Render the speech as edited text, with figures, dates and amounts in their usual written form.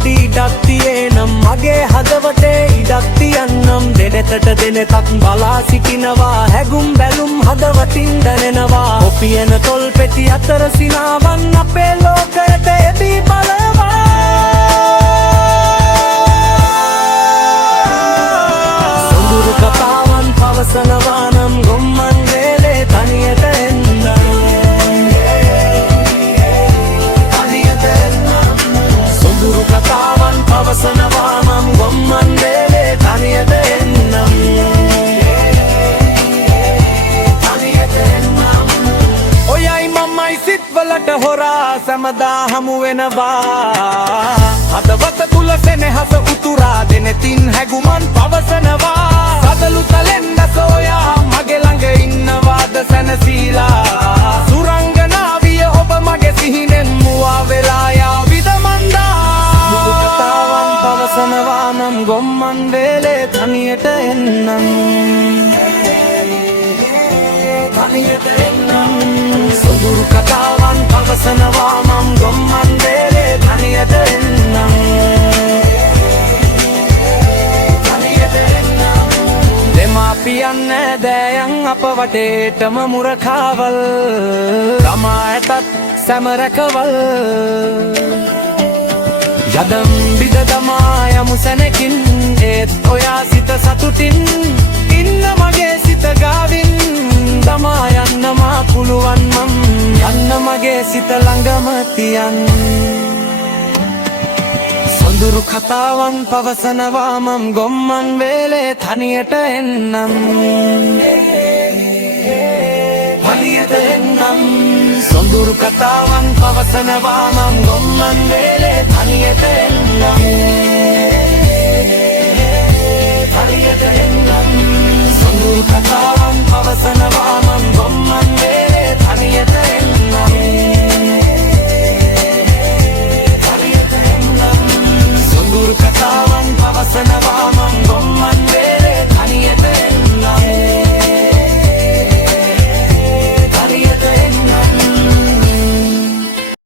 පොඩි ඉඩක් තියේ නම් මගේ හදවතේ ඉඩක් තියන්නම් දෙනෙතට දෙනෙතක් බලා සිටිනවා හැගුම් බැලුම් හදවතින් දැනෙනවා ඔපියන තොල් පෙති අතර සිනාවන් අපේ ලෝකයට එබී බලවා සොඳුරු කතාවන් පවසනවා නම් ගොම්මන් වේලේ තනියට එන්න සොඳුරු කතාවන් පවසනවා නම් ගොම්මන් වේලේ තනියට එන්නම් ඔයයි මමයි සිත්වලට හොරා සැමදා හමු වෙනවා හදවත තුල සෙනෙහස උතුරා දෙනෙතින් හැගුමන් පවසනවා සදලු තලෙන්ද සෝයා මගේ ළඟ ඉන්නවාද සැනසීලා සුරංගනාවිය ඔබ මගේ සිහිනෙන් මුවා වෙලා යාවිද මන්දා සොඳුරු කතාවන් පවසනවා නම් ගොම්මන් වේලේ තනියට එන්නම් තනියට එන්නම් සොඳුරු කතාවන් පවසනවා නම් ගොම්මන් වේලේ තනියට එන්නම් තනියට එන්නම් දෙමාපියන් නෑදෑයන් අප වටේටම මුරකාවල් තමා ඇතත් සැමරකවල් යදම් බිද තමා යමු සැනකින් ඒත් ඔයා සිත සතුටින් ඉන්න මගේ සිත ගාවින් තමා යන්නමා පුළුවන් මම් යන්න මගේ සිත ළඟම තියන් සොඳුරු කතාවන් පවසනවා මම් ගොම්මන් වේලේ තනියට එන්නම් තනියට එන්නම් සොඳුරු කතාවන් පවසනවා මම් ගොම්මන් වේලේ තනියට එන්නම් තනියට එන්නම් සොඳුරු කතාවන් පවසනවා මම් ගොම්මන් වේලේ තනියට එන්නම්